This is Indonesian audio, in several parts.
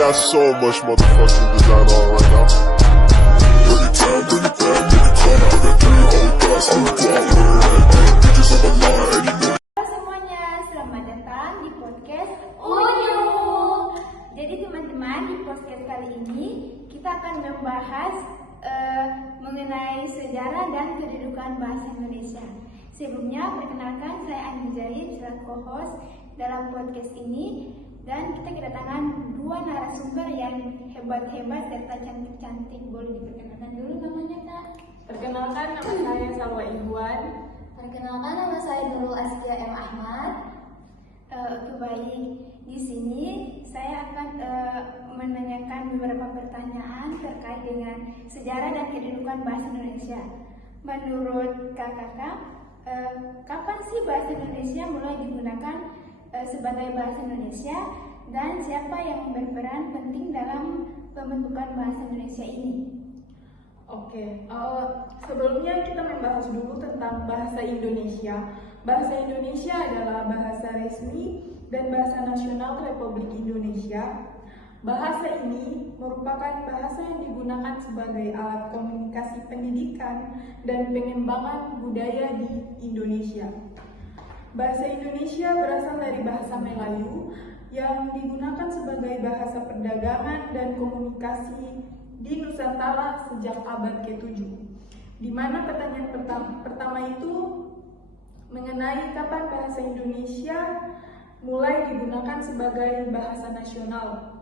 got so much motherfucking design on right now. Bring it down, bring it down, make it come. I got 3 old guys, I'm the guap with her head. Bitches on my line, and you know. Halo semuanya, selamat datang di podcast Unyu. Jadi teman-teman, di podcast kali ini kita akan membahas mengenai sejarah dan kedudukan bahasa Indonesia. Sebelumnya, perkenalkan saya Andi Jaid selaku co-host dalam podcast ini, dan kita kedatangan 2 narasumber yang hebat-hebat serta cantik-cantik. Boleh diperkenalkan dulu namanya, Kak? Perkenalkan, nama saya Salwa Ikhwan. Perkenalkan, nama saya Nurul Askia M. Ahmad. Oke, baik. Di sini saya akan menanyakan beberapa pertanyaan terkait dengan sejarah dan kedudukan bahasa Indonesia. Menurut kakak, kapan sih bahasa Indonesia mulai digunakan sebagai bahasa Indonesia, dan siapa yang berperan penting dalam pembentukan bahasa Indonesia ini? Oke, sebelumnya kita membahas dulu tentang bahasa Indonesia. Bahasa Indonesia adalah bahasa resmi dan bahasa nasional Republik Indonesia. Bahasa ini merupakan bahasa yang digunakan sebagai alat komunikasi pendidikan dan pengembangan budaya di Indonesia. Bahasa Indonesia berasal dari bahasa Melayu yang digunakan sebagai bahasa perdagangan dan komunikasi di Nusantara sejak abad ke-7. Di mana pertanyaan pertama itu mengenai kapan bahasa Indonesia mulai digunakan sebagai bahasa nasional.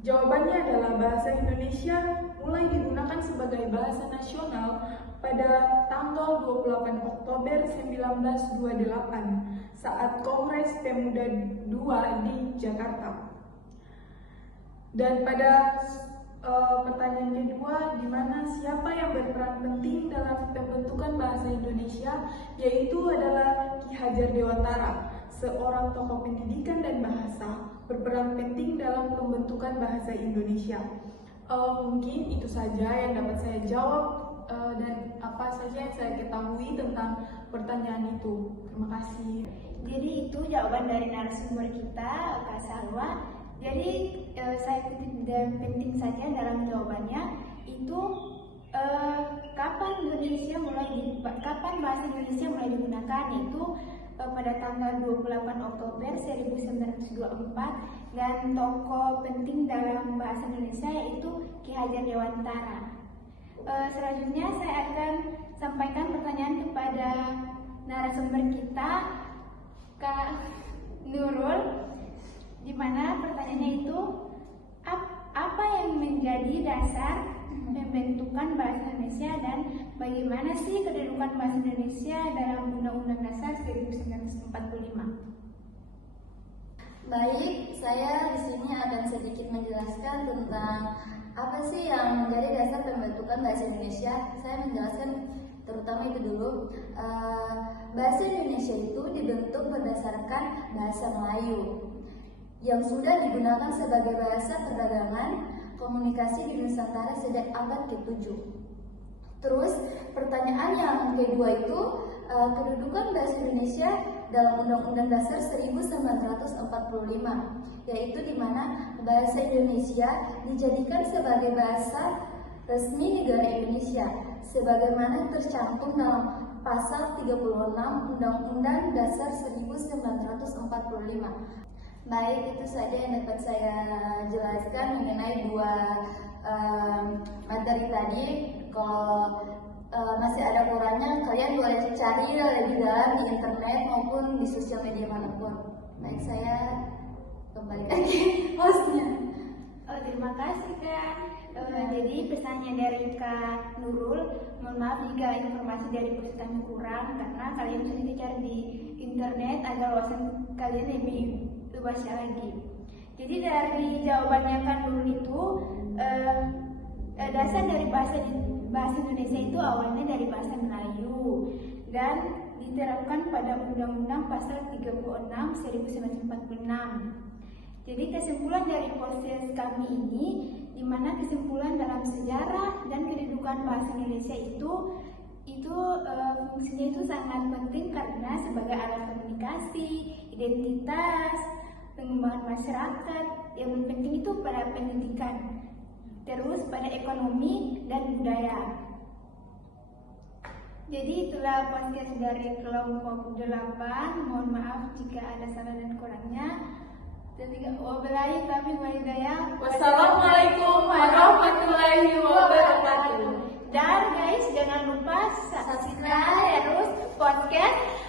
Jawabannya adalah bahasa Indonesia mulai digunakan sebagai bahasa nasional pada tanggal 28 Oktober 1928 saat Kongres Pemuda II di Jakarta. Dan pada pertanyaan kedua, di mana siapa yang berperan penting dalam pembentukan bahasa Indonesia, yaitu adalah Ki Hajar Dewantara, seorang tokoh pendidikan dan bahasa, berperan penting dalam pembentukan bahasa Indonesia. Mungkin itu saja yang dapat saya jawab dan apa saja yang saya ketahui tentang pertanyaan itu. Terima kasih. Jadi itu jawaban dari narasumber kita, Kak Salwa. Jadi saya kutip dan penting saja dalam jawabannya itu kapan bahasa Indonesia mulai digunakan, itu pada tanggal 28 Oktober 1924, dan tokoh penting dalam bahasa Indonesia yaitu Ki Hajar Dewantara. Selanjutnya saya akan sampaikan pertanyaan kepada narasumber kita, Kak Nurul, di mana pertanyaannya itu apa yang menjadi dasar pembentukan bahasa Indonesia, dan bagaimana sih kedudukan bahasa Indonesia dalam Undang-Undang Dasar 1945? Baik, saya di sini akan sedikit menjelaskan tentang apa sih yang menjadi dasar pembentukan bahasa Indonesia. Saya menjelaskan terutama itu dulu. Bahasa Indonesia itu dibentuk berdasarkan bahasa Melayu yang sudah digunakan sebagai bahasa perdagangan komunikasi di Nusantara sejak abad ke-7. Terus pertanyaan yang kedua itu kedudukan bahasa Indonesia dalam Undang-Undang Dasar 1945, yaitu di mana bahasa Indonesia dijadikan sebagai bahasa resmi negara Indonesia sebagaimana tercantum dalam pasal 36 Undang-Undang Dasar 1945. Baik, itu saja yang dapat saya jelaskan mengenai 2 materi tadi. Kalau masih ada kurangnya, kalian boleh cari lebih dalam di internet maupun di sosial media manapun. Baik, saya kembali lagi hostnya. Terima kasih, Kak. Jadi pesannya dari Kak Nurul, mohon maaf jika informasi dari kami kurang, karena kalian bisa dicari di internet agar wawasan kalian lebih luas lagi. Jadi dari jawabannya Kak Nurul itu, dasar dari bahasa Indonesia itu awalnya dari bahasa Melayu dan diterapkan pada Undang-Undang Pasal 36 1946. Jadi kesimpulan dari proses kami ini, di mana kesimpulan dalam sejarah dan kedudukan bahasa Indonesia itu fungsinya itu sangat penting karena sebagai alat komunikasi, identitas, pengembangan masyarakat. Yang penting itu pada pendidikan, terus pada ekonomi dan budaya. Jadi itulah podcast dari kelompok 8. Mohon maaf jika ada salah dan kurangnya. Wabillahi taufiq wal hidayah. Wassalamualaikum warahmatullahi wabarakatuh. Dan guys, jangan lupa subscribe terus podcast